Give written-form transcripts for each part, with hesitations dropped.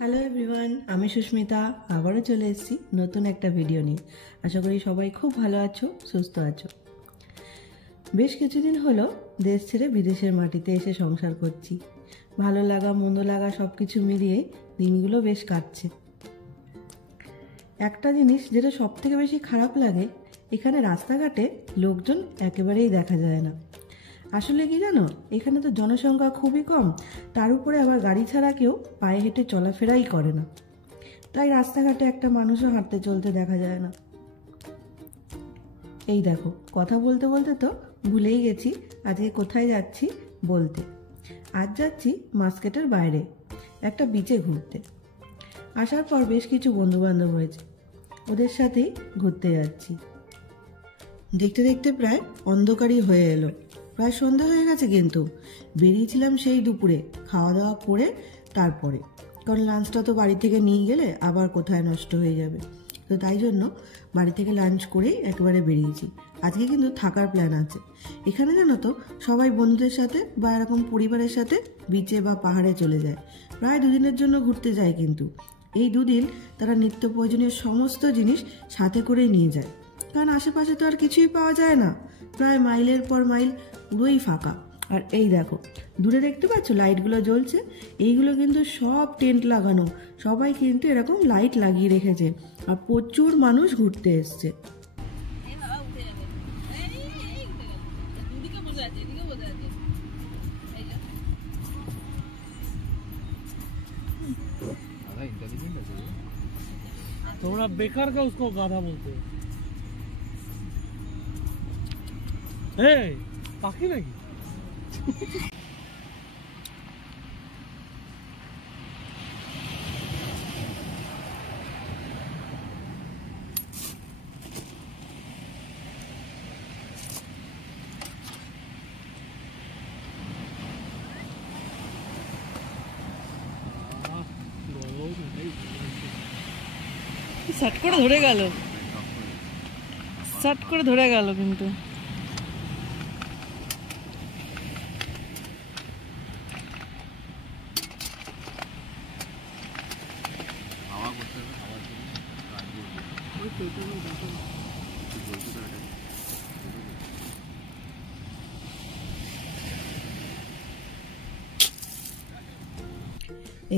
Hello everyone, আমি সুস্মিতা আবারও চলে এসেছি নতুন একটা ভিডিও নিয়ে। আশা করি সবাই খুব ভালো আছো, সুস্থ আছো। বেশ কিছুদিন হলো দেশ ছেড়ে বিদেশের মাটিতে এসে সংসার করছি। ভালো লাগা মন্দ লাগা সব কিছু মিলিয়ে দিনগুলো বেশ কাটছে। একটা জিনিস যেটা সব থেকে বেশি খারাপ লাগে, এখানে রাস্তাঘাটে লোকজন একেবারেই দেখা যায় না। আসলে কি জানো, এখানে তো জনসংখ্যা খুবই কম, তার উপরে আবার গাড়ি ছাড়া কেউ পায়ে হেঁটে চলাফেরাই করে না। তাই রাস্তাঘাটে একটা মানুষও হাঁটতে চলতে দেখা যায় না। এই দেখো, কথা বলতে বলতে তো ভুলেই গেছি আজকে কোথায় যাচ্ছি বলতে। আজ যাচ্ছি মাস্কেটের বাইরে একটা বিচে ঘুরতে। আসার পর বেশ কিছু বন্ধুবান্ধব হয়েছে, ওদের সাথেই ঘুরতে যাচ্ছি। দেখতে দেখতে প্রায় অন্ধকারই হয়ে এলো, প্রায় সন্ধ্যা হয়ে গেছে। কিন্তু বেরিয়েছিলাম সেই দুপুরে খাওয়া দাওয়া করে, তারপরে কারণ লাঞ্চটা তো বাড়ি থেকে নিয়ে গেলে আবার কোথায় নষ্ট হয়ে যাবে, তো তাই জন্য বাড়ি থেকে লাঞ্চ করেই একেবারে বেরিয়েছি। আজকে কিন্তু থাকার প্ল্যান আছে এখানে, জানো তো, সবাই বন্ধুদের সাথে বা এরকম পরিবারের সাথে বিচে বা পাহাড়ে চলে যায়। প্রায় দুদিনের জন্য ঘুরতে যায়, কিন্তু এই দুদিন তারা নিত্য প্রয়োজনীয় সমস্ত জিনিস সাথে করেই নিয়ে যায়, কারণ আশেপাশে তো আর কিছুই পাওয়া যায় না। প্রায় মাইলের পর মাইল পুরোই ফাঁকা। আর এই দেখো, দূরে দেখতে পাচ্ছ লাইটগুলো জ্বলছে, এইগুলো কিন্তু সব টেন্ট লাগানো, সবাই কিন্তু এরকম লাইট লাগিয়ে রেখেছে, আর প্রচুর মানুষ ঘুরতে এসছে। তোমরা বেকার का उसको गाधा बोलते हो? পাখি নাকি? শট করে ধরে গেল, শট করে ধরে গেল কিন্তু।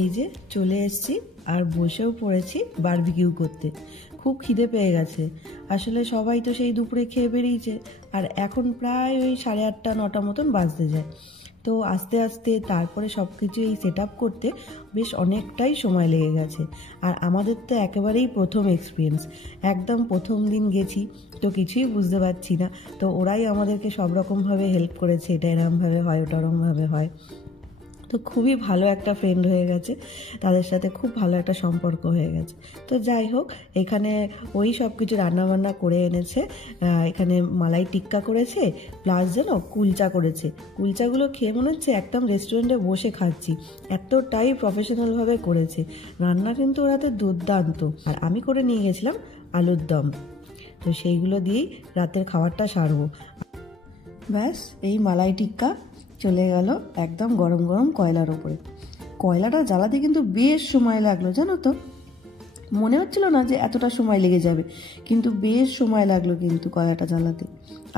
এই যে চলে এসেছি আর বসেও পড়েছি বারবিকিউ করতে। খুব খিদে পেয়ে গেছে। আসলে সবাই তো সেই দুপুরে খেয়ে বেরিয়েছে, আর এখন প্রায় ওই 8:30 9টা মতন বাজতে যায়। তো আস্তে আস্তে তারপরে সব কিছু এই সেট আপ করতে বেশ অনেকটাই সময় লেগে গেছে। আর আমাদের তো একেবারেই প্রথম এক্সপিরিয়েন্স, একদম প্রথম দিন গেছি, তো কিছুই বুঝতে পারছি না। তো ওরাই আমাদেরকে সব রকমভাবে হেল্প করেছে, এটা এরমভাবে হয় ওটা ওরমভাবে হয়। তো খুবই ভালো একটা ফ্রেন্ড হয়ে গেছে, তাদের সাথে খুব ভালো একটা সম্পর্ক হয়ে গেছে। তো যাই হোক, এখানে ওই সব কিছু রান্নাবান্না করে এনেছে। এখানে মালাই টিক্কা করেছে, প্লাস যেন কুলচা করেছে। কুলচাগুলো খেয়ে মনে হচ্ছে একদম রেস্টুরেন্টে বসে খাচ্ছি, এতটাই প্রফেশনালভাবে করেছে। রান্না কিন্তু ওরাতে দুর্দান্ত। আর আমি করে নিয়ে গেছিলাম আলুর দম, তো সেইগুলো দিয়েই রাতের খাবারটা সারবো। ব্যাস, এই মালাই টিক্কা চলে গেল একদম গরম গরম কয়লার ওপরে। কয়লাটা জ্বালাতে কিন্তু বেশ সময় লাগলো, জানো তো। মনে হচ্ছিল না যে এতটা সময় লেগে যাবে, কিন্তু বেশ সময় লাগলো কিন্তু কয়লাটা জ্বালাতে।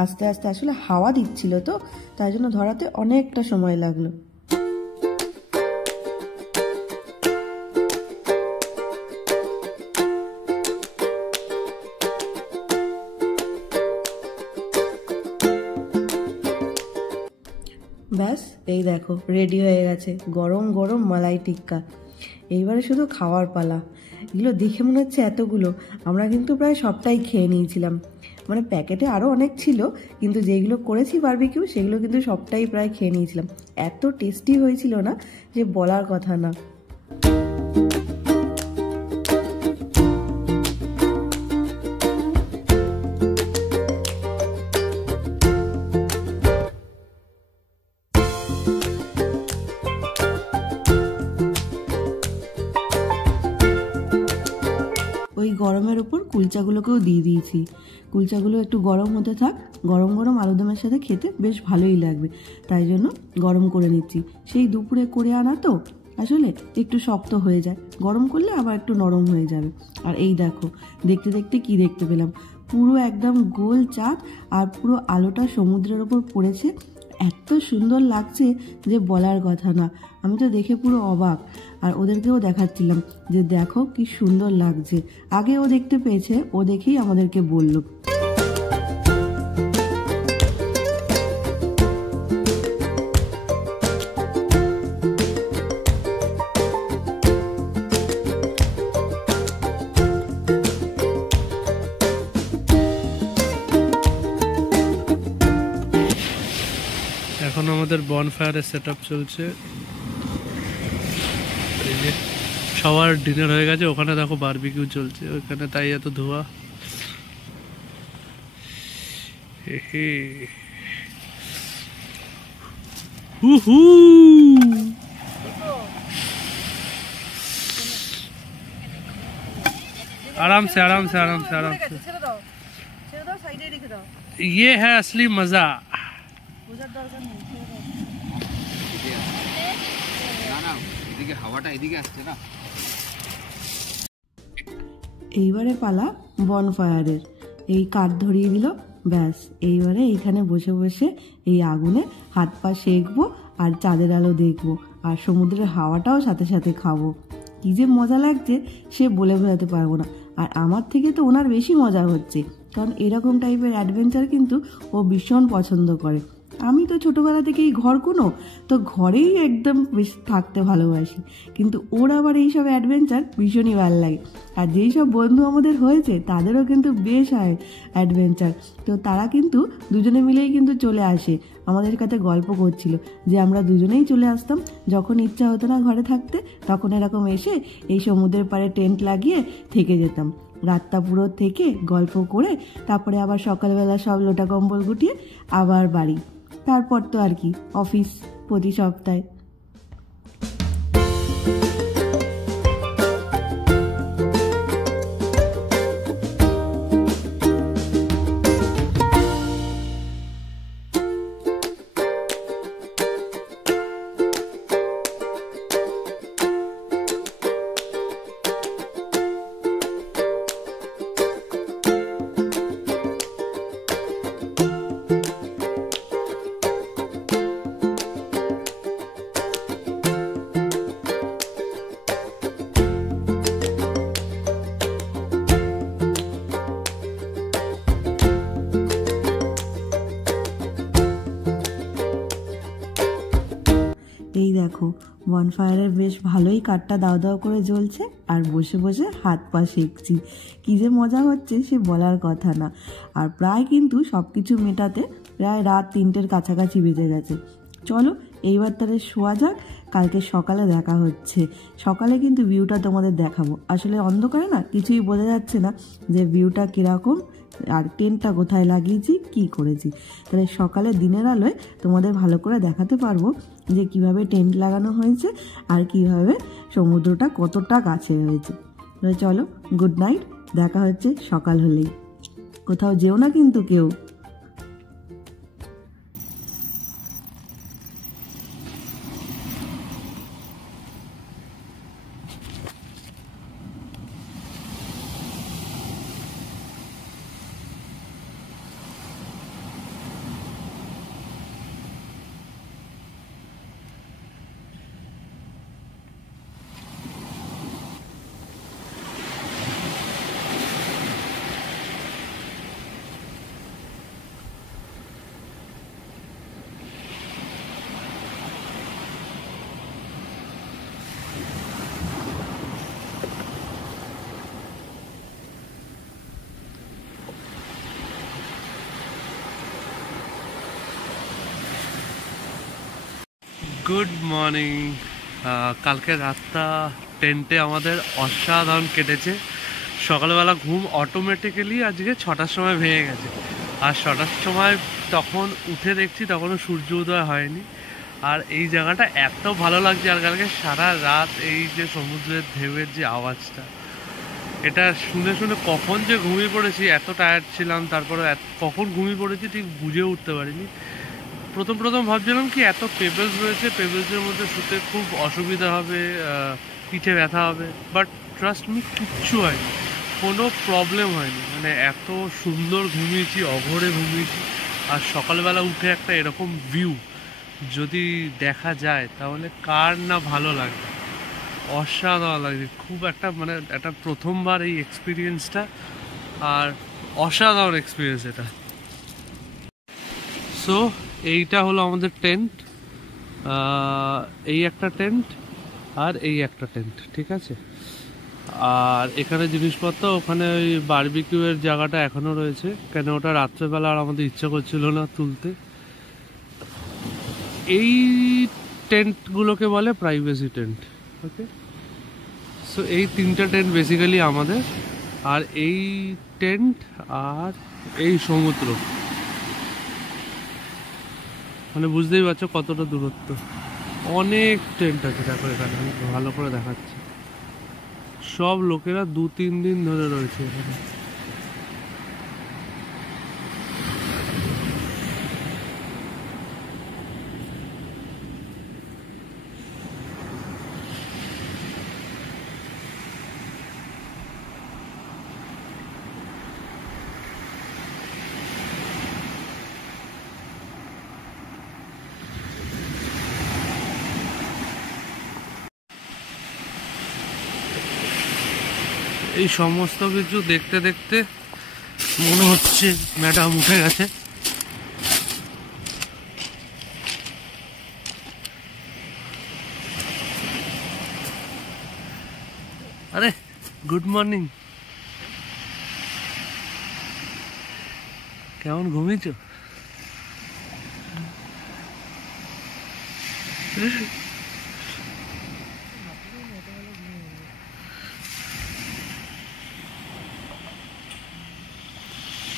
আস্তে আস্তে আসলে হাওয়া দিচ্ছিল, তো তাই জন্য ধরাতে অনেকটা সময় লাগলো। ব্যাস, এই দেখো রেডি হয়ে গেছে গরম গরম মালাই টিক্কা। এইবারে শুধু খাওয়ার পালা। এগুলো দেখে মনে হচ্ছে এতগুলো, আমরা কিন্তু প্রায় সবটাই খেয়ে নিয়েছিলাম। মানে প্যাকেটে আরও অনেক ছিল, কিন্তু যেগুলো করেছি বারবিকিউ সেগুলো কিন্তু সবটাই প্রায় খেয়ে নিয়েছিলাম। এত টেস্টি হয়েছিল না যে বলার কথা না। ওই গরমের উপর কুলচাগুলোকেও দিয়ে দিয়েছি। কুলচাগুলো একটু গরম হতে থাক, গরম গরম আলুদমের সাথে খেতে বেশ ভালোই লাগবে, তাই জন্য গরম করে নিচ্ছি। সেই দুপুরে করে আনা তো, আসলে একটু শক্ত হয়ে যায়, গরম করলে আবার একটু নরম হয়ে যাবে। আর এই দেখো, দেখতে দেখতে কি দেখতে পেলাম, পুরো একদম গোল চাঁদ আর পুরো আলোটা সমুদ্রের ওপর পড়েছে। এত সুন্দর লাগছে যে বলার কথা না। আমি তো দেখে পুরো অবাক, আর ওদেরকেও দেখাচ্ছিলাম যে দেখো কি সুন্দর লাগছে। আগে ও দেখতে পেয়েছে, ও দেখেই আমাদেরকে বলল। এখন আমাদের বনফায়ারের সেটআপ চলছে। এই যে সবার ডিনার হয়ে গেছে, ওখানে দেখো বারবিকিউ চলছে ওখানে, তাই এত ধোঁয়া। आराम से आराम से आराम से आराम से, ये है असली मजा। এইবারে পালা বনফায়ারের। এই কাঠ ধরিয়ে দিল, ব্যাস এইবারে এইখানে বসে বসে এই আগুনে হাত পা সেঁকবো আর চাঁদের আলো দেখবো আর সমুদ্রের হাওয়াটাও সাথে সাথে খাবো। কি যে মজা লাগছে সে বলে বোঝাতে পারবো না। আর আমার থেকে তো ওনার বেশি মজা হচ্ছে, কারণ এরকম টাইপের অ্যাডভেঞ্চার কিন্তু ও ভীষণ পছন্দ করে। আমি তো ছোটোবেলা থেকেই ঘর কোনো, তো ঘরেই একদম বেশ থাকতে ভালোবাসি, কিন্তু ওর আবার এইসব অ্যাডভেঞ্চার ভীষণই ভালো লাগে। আর যেই সব বন্ধু আমাদের হয়েছে তাদেরও কিন্তু বেশ হয় অ্যাডভেঞ্চার, তো তারা কিন্তু দুজনে মিলেই কিন্তু চলে আসে। আমাদের কাছে গল্প করছিল যে আমরা দুজনেই চলে আসতাম, যখন ইচ্ছা হতো না ঘরে থাকতে তখন এরকম এসে এই সমুদ্রের পাড়ে টেন্ট লাগিয়ে থেকে যেতাম। রাতটা পুরো থেকে গল্প করে তারপরে আবার সকালবেলা সব লোটা কম্বল গুটিয়ে আবার বাড়ি, তারপর তো আর কি অফিস প্রতি সপ্তাহে। এই দেখো বনফায়ারের বেশ ভালোই কাঠটা দাও দাও করে জ্বলছে আর বসে বসে হাত পা সেঁকছি। কী যে মজা হচ্ছে সে বলার কথা না। আর প্রায় কিন্তু সব কিছু মেটাতে প্রায় রাত 3টের কাছাকাছি বেজে গেছে। চলো এইবার তাহলে শোয়া যাক, কালকে সকালে দেখা হচ্ছে। সকালে কিন্তু ভিউটা তোমাদের দেখাবো। আসলে অন্ধকারে না কিছুই বোঝা যাচ্ছে না যে ভিউটা কীরকম আর টেন্টটা কোথায় লাগিয়েছি কি করেছি। তাহলে সকালে দিনের আলোয় তোমাদের ভালো করে দেখাতে পারবো যে কিভাবে টেন্ট লাগানো হয়েছে আর কিভাবে সমুদ্রটা কতটা কাছে হয়েছে। তাহলে চলো, গুড নাইট, দেখা হচ্ছে সকাল হলেই। কোথাও যেও না কিন্তু কেউ। Good morning. কালকে রাতটা টেন্টে আমাদের অসাধারণ কেটেছে। সকালবেলা ঘুম অটোমেটিক্যালি আজকে 6টার সময় ভেঙে গেছে। আর 6টার সময় তখন উঠে দেখছি তখনও সূর্য উদয় হয়নি। আর এই জায়গাটা এত ভালো লাগছে, আর কালকে সারা রাত এই যে সমুদ্রের ঢেউয়ের যে আওয়াজটা, এটা শুনে শুনে কখন যে ঘুমিয়ে পড়েছি, এত টায়ার্ড ছিলাম। তারপরে কখন ঘুমিয়ে পড়েছি ঠিক বুঝে উঠতে পারিনি। প্রথম ভাবছিলাম কি এত পেবেলস রয়েছে, পেবেলসের মধ্যে শুতে খুব অসুবিধা হবে, পিঠে ব্যথা হবে, বাট ট্রাস্ট মি কিচ্ছু হয়নি, কোনো প্রবলেম হয়নি। মানে এত সুন্দর ঘুমিয়েছি, অঘরে ঘুমিয়েছি। আর সকালবেলা উঠে একটা এরকম ভিউ যদি দেখা যায় তাহলে কার না ভালো লাগবে, অসাধারণ লাগছে। খুব একটা মানে একটা প্রথমবার এই এক্সপিরিয়েন্সটা, আর অসাধারণ এক্সপিরিয়েন্স এটা। সো এইটা হলো আমাদের টেন্ট, এই একটা টেন্ট আর এই একটা টেন্ট, ঠিক আছে। আর এখানে জিনিসপত্র, ওখানে ওই বারবিকিউয়ের জায়গাটা এখনো রয়েছে, কেন ওটা রাত্রেবেলা আর আমাদের ইচ্ছা করছিল না তুলতে। এই টেন্টগুলোকে বলে প্রাইভেসি টেন্ট, ওকে। সো এই তিনটা টেন্ট বেসিক্যালি আমাদের, আর এই টেন্ট আর এই সমুদ্র, মানে বুঝতেই পারছো কতটা দূরত্ব। অনেক টেন্ট আছে, দেখো এখানে আমি ভালো করে দেখাচ্ছি। সব লোকেরা 2-3 দিন ধরে রয়েছে এখানে। এই সমস্ত কিছু দেখতে দেখতে মনে হচ্ছে ম্যাডাম উঠে গেছে। আরে গুড মর্নিং, কেমন ঘুমিয়েছো?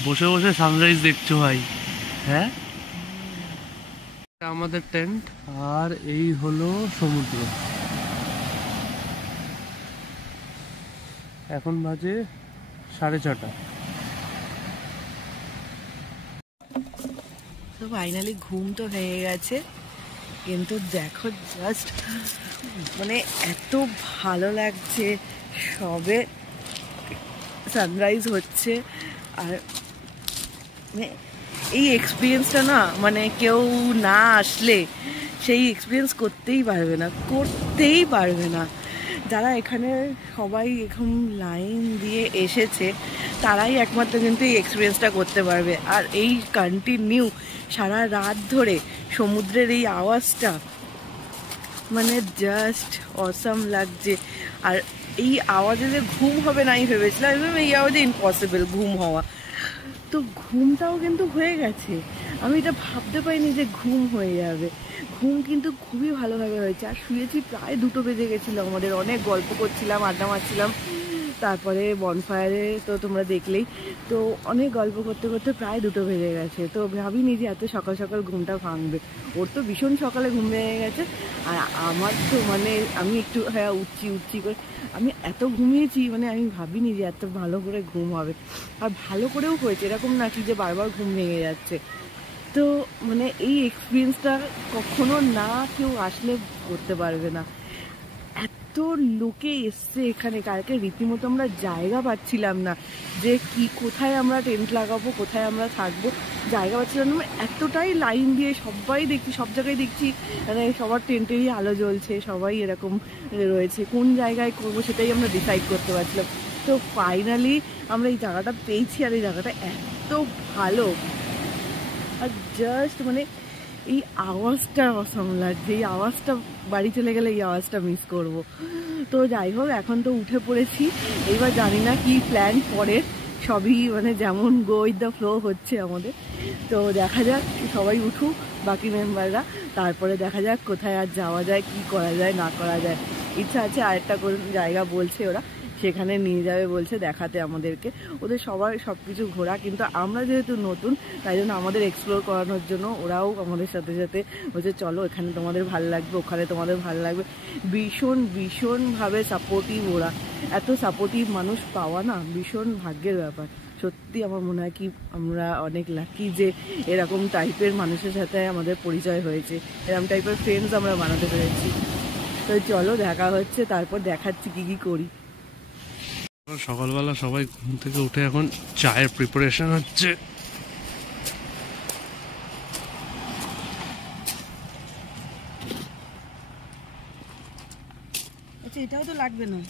বসে বসে সানরাইজ দেখছো ভাই? হ্যাঁ, আমাদের টেন্ট, আর এই হলো সমুদ্র। এখন বাজে 6:30। তো ফাইনালি ঘুম তো ভেঙে গেছে, কিন্তু দেখো জাস্ট মানে এত ভালো লাগছে, সবে সানরাইজ হচ্ছে। আর মানে এই এক্সপিরিয়েন্সটা না, মানে কেউ না আসলে সেই এক্সপিরিয়েন্স করতেই পারবে না। যারা এখানে সবাই এখন লাইন দিয়ে এসেছে তারাই একমাত্র কিন্তু এই এক্সপিরিয়েন্সটা করতে পারবে। আর এই কন্টিনিউ সারা রাত ধরে সমুদ্রের এই আওয়াজটা মানে জাস্ট অসাম লাগছে। আর এই আওয়াজে যে ঘুম হবে না আমি ভেবেছিলাম, এই আওয়াজে ইম্পসিবল ঘুম হওয়া, তো ঘুমটাও কিন্তু হয়ে গেছে। আমি এটা ভাবতে পারিনি যে ঘুম হয়ে যাবে। ঘুম কিন্তু খুবই ভালোভাবে হয়েছে। আর শুয়েছি প্রায় 2টো বেজে গেছিলো আমাদের, অনেক গল্প করছিলাম, আড্ডা মারছিলাম। তারপরে বনফায়ারে তো তোমরা দেখলেই, তো অনেক গল্প করতে করতে প্রায় 2টো বেজে গেছে। তো ভাবিনি যে এত সকাল সকাল ঘুমটা ভাঙবে। ওর তো ভীষণ সকালে ঘুম ভেঙে গেছে, আর আমার তো মানে আমি একটু উঠছি করে আমি এত ঘুমিয়েছি, মানে আমি ভাবিনি যে এত ভালো করে ঘুম হবে। আর ভালো করেও হয়েছে, এরকম না কি যে বারবার ঘুম ভেঙে যাচ্ছে। তো মানে এই এক্সপিরিয়েন্সটা কখনো না কেউ আসলে করতে পারবে না। এত লোকে এসছে এখানে, কালকে রীতিমতো আমরা জায়গা পাচ্ছিলাম না যে কোথায় আমরা টেন্ট লাগাবো, কোথায় আমরা থাকবো, জায়গা পাচ্ছিলাম না। এতটাই লাইন দিয়ে সবাই দেখছি, সব জায়গায় দেখছি মানে সবার টেন্টেরই আলো জ্বলছে, সবাই এরকম রয়েছে। কোন জায়গায় করবো সেটাই আমরা ডিসাইড করতে পারছিলাম। তো ফাইনালি আমরা এই জায়গাটা পেয়েছি, আর এই জায়গাটা এত ভালো। আর জাস্ট মানে এই আওয়াজটা অসম লাগছে, এই আওয়াজটা বাড়ি চলে গেলে এই আওয়াজটা মিস করব। তো যাই হোক, এখন তো উঠে পড়েছি, এবার জানি না কি প্ল্যান পরে, সবই মানে যেমন গো উইথ দ্য ফ্লো হচ্ছে আমাদের। তো দেখা যাক, সবাই উঠুক বাকি মেম্বাররা, তারপরে দেখা যাক কোথায় আর যাওয়া যায়, কি করা যায় না করা যায়। ইচ্ছা আছে আরেকটা কোন জায়গা বলছে ওরা, সেখানে নিয়ে যাবে বলছে দেখাতে আমাদেরকে। ওদের সবার সব কিছু ঘোরা, কিন্তু আমরা যেহেতু নতুন তাই জন্য আমাদের এক্সপ্লোর করানোর জন্য ওরাও আমাদের সাথে সাথে বলছে চলো এখানে তোমাদের ভালো লাগবে, ওখানে তোমাদের ভালো লাগবে। ভীষণভাবে সাপোর্টিভ ওরা। এত সাপোর্টিভ মানুষ পাওয়া না ভীষণ ভাগ্যের ব্যাপার, সত্যি আমার মনে হয় কি আমরা অনেক লাকি যে এরকম টাইপের মানুষের সাথে আমাদের পরিচয় হয়েছে, এরকম টাইপের ফ্রেন্ডস আমরা বানাতে পেরেছি। তো চলো দেখা হচ্ছে, তারপর দেখাচ্ছি কি কি করি। সকালবেলা সবাই ঘুম থেকে উঠে এখন চায়ের প্রিপারেশন হচ্ছে। আচ্ছা এটাও তো লাগবে না।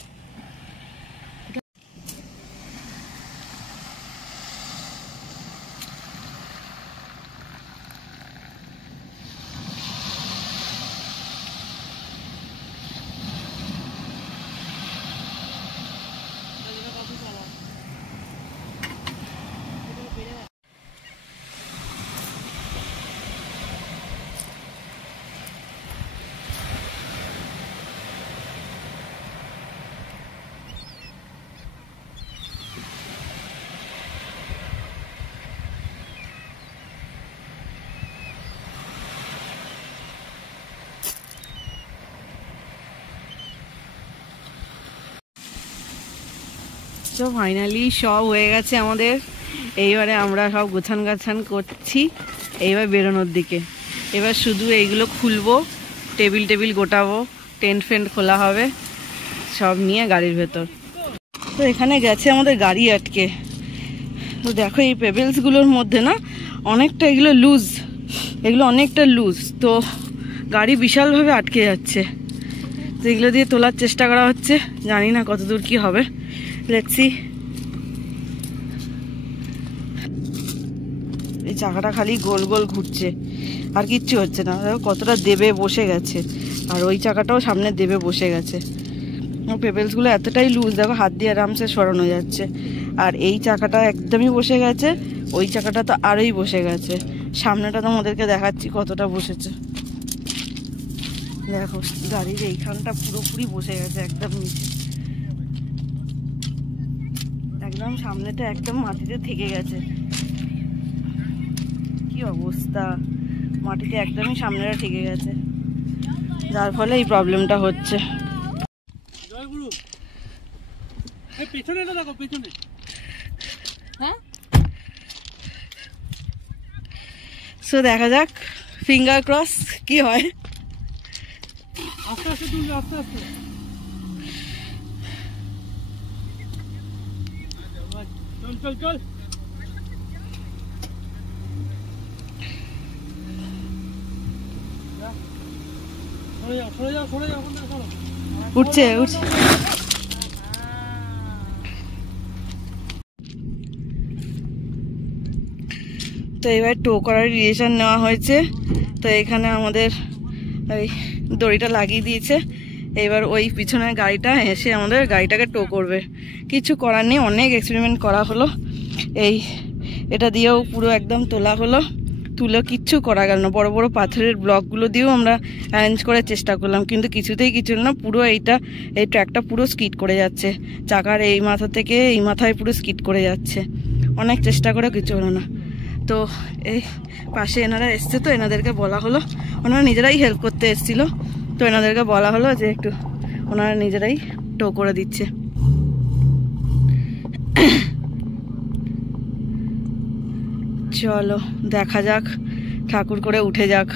তো ফাইনালি সব হয়ে গেছে আমাদের, এইবারে আমরা সব গোছান গাছান করছি এইবার বেরোনোর দিকে। এবার শুধু এইগুলো খুলবো, টেবিল গোটাবো, টেন্ট ফেন্ট খোলা হবে, সব নিয়ে গাড়ির ভেতর। তো এখানে গেছে আমাদের গাড়ি আটকে। তো দেখো এই পেবেলসগুলোর মধ্যে না অনেকটা এগুলো লুজ, এগুলো অনেকটা লুজ, তো গাড়ি বিশালভাবে আটকে যাচ্ছে। তো এগুলো দিয়ে তোলার চেষ্টা করা হচ্ছে, জানি না কতদূর কি হবে, লেটস সি। এই চাকাটা খালি গোল গোল ঘুরছে, আর কিচ্ছু হচ্ছে না। দেখো কতটা দেবে বসে গেছে, আর ওই চাকাটাও সামনে দেবে বসে গেছে। পেবেলসগুলো এতটাই লুজ, দেখো হাত দিয়ে আরামসে সরানো যাচ্ছে। আর এই চাকাটা একদমই বসে গেছে, ওই চাকাটা তো আরোই বসে গেছে। সামনেটা তো আমাদেরকে দেখাচ্ছি কতটা বসেছে। দেখো গাড়ির এইখানটা পুরোপুরি বসে গেছে একদম নিচে, একদম সামনেটা একদম মাটিতে থেকে গেছে। কি অবস্থা, মাটিতে একদমই সামনেটা থেকে গেছে, যার ফলে এই প্রবলেমটা হচ্ছে। সো দেখা যাক, ফিঙ্গার ক্রস কি হয়। আস্তে আস্তে তুলবে, আস্তে আস্তে। চল চল চল, উঠছে উঠছে। তো এবার টো করার রিলেশন নেওয়া হয়েছে। তো এখানে আমাদের ওই দড়িটা লাগিয়ে দিয়েছে, এবার ওই পিছনের গাড়িটা এসে আমাদের গাড়িটাকে টো করবে। কিছু করার নেই, অনেক এক্সপেরিমেন্ট করা হলো, এটা দিয়েও পুরো একদম তোলা হলো, তুলে কিচ্ছু করা গেল না। বড় বড় পাথরের ব্লকগুলো দিয়েও আমরা অ্যারেঞ্জ করার চেষ্টা করলাম, কিন্তু কিছুতেই কিছু না। পুরো এই ট্র্যাকটা পুরো স্কিড করে যাচ্ছে, চাকার এই মাথা থেকে এই মাথায় পুরো স্কিড করে যাচ্ছে। অনেক চেষ্টা করে কিছু হলো না। তো এই পাশে এনারা এসছে, তো এনাদেরকে বলা হলো, ওনারা নিজেরাই হেল্প করতে এসেছিলো, তো এনাদেরকে বলা হলো যে একটু ওনারা নিজেরাই টো করে দিচ্ছে। চলো দেখা যাক, ঠাকুর করে উঠে যাক।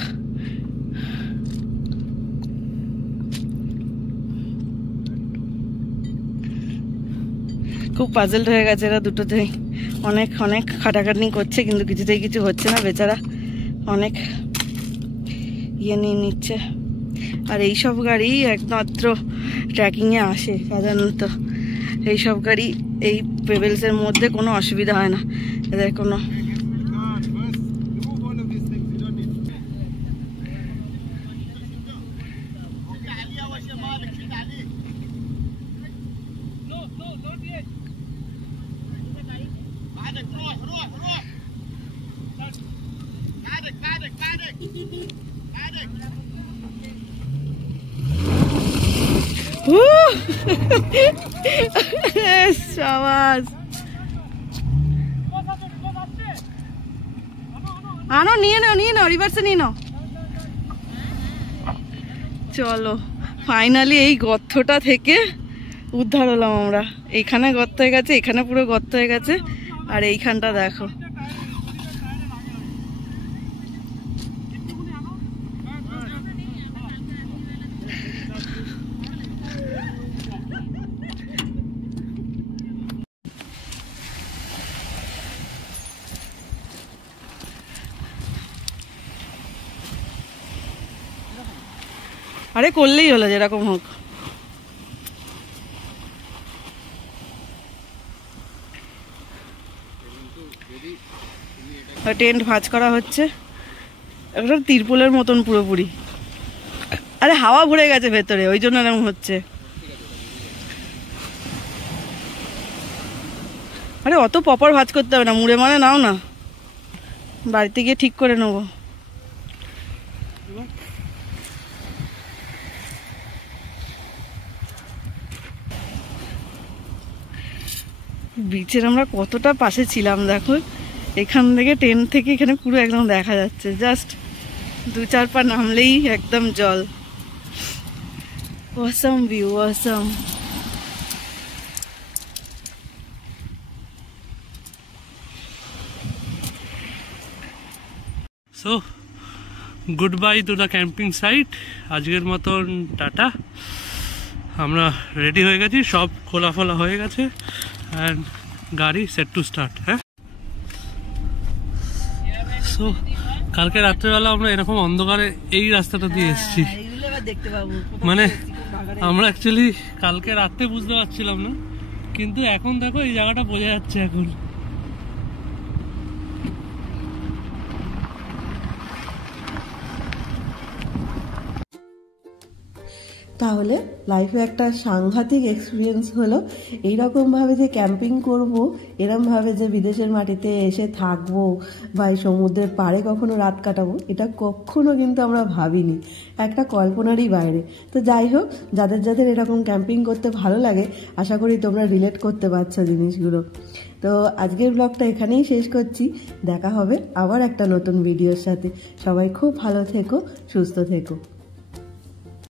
খুব পাজলড হয়ে গেছে এরা দুটোতেই, অনেক অনেক খাটাখাটনি করছে, কিন্তু কিছুতেই কিছু হচ্ছে না। বেচারা অনেক ইয়ে নিয়ে নিচ্ছে। আর এইসব গাড়ি একমাত্র ট্রেকিংয়ে আসে সাধারণত, এইসব গাড়ি এই পেবেলসের মধ্যে কোনো অসুবিধা হয় না, এদের কোনো আনো, নিয়ে নাও রিভার্সে নিয়ে নাও। চলো ফাইনালি এই গর্তটা থেকে উদ্ধার হলাম আমরা। এখানে গর্ত হয়ে গেছে, এখানে পুরো গর্ত হয়ে গেছে, আর এইখানটা দেখো, আরে করলেই হলো যেরকম হোক। টেন্ট ভাঁজ করা হচ্ছে, একটা তিরপলের মতন পুরোপুরি। আরে হাওয়া ভরে গেছে ভেতরে, ওই জন্য এরকম হচ্ছে। আরে অত প্রপার ভাঁজ করতে হবে না, মুড়ে মানে নাও না, বাড়িতে গিয়ে ঠিক করে নেবো। বিচের আমরা কতটা পাশে ছিলাম দেখো, এখান থেকে টেন্ট থেকে এখানে পুরো একদম দেখা যাচ্ছে, জাস্ট 2-4 পা নামলেই একদম জল। Awesome view, awesome. So good bye to the camping site. আজকের মতন টাটা। আমরা রেডি হয়ে গেছি, সব খোলা ফোলা হয়ে গেছে, অ্যান্ড গাড়ি সেট টু স্টার্ট। হ্যাঁ, সো কালকে রাত্রেবেলা আমরা এরকম অন্ধকারে এই রাস্তাটা দিয়ে এসেছি। মানে আমরা অ্যাকচুয়ালি কালকে রাত্রে বুঝতে পারছিলাম না, কিন্তু এখন দেখো এই জায়গাটা বোঝা যাচ্ছে এখন। তাহলে লাইফে একটা সাংঘাতিক এক্সপিরিয়েন্স হলো। এইরকমভাবে যে ক্যাম্পিং করব, এরমভাবে যে বিদেশের মাটিতে এসে থাকবো বা এই সমুদ্রের পাড়ে কখনো রাত কাটাবো, এটা কখনো কিন্তু আমরা ভাবিনি, একটা কল্পনারই বাইরে। তো যাই হোক, যাদের যাদের এরকম ক্যাম্পিং করতে ভালো লাগে, আশা করি তোমরা রিলেট করতে পারছো জিনিসগুলো। তো আজকের ব্লগটা এখানেই শেষ করছি, দেখা হবে আবার একটা নতুন ভিডিওর সাথে। সবাই খুব ভালো থেকো, সুস্থ থেকো।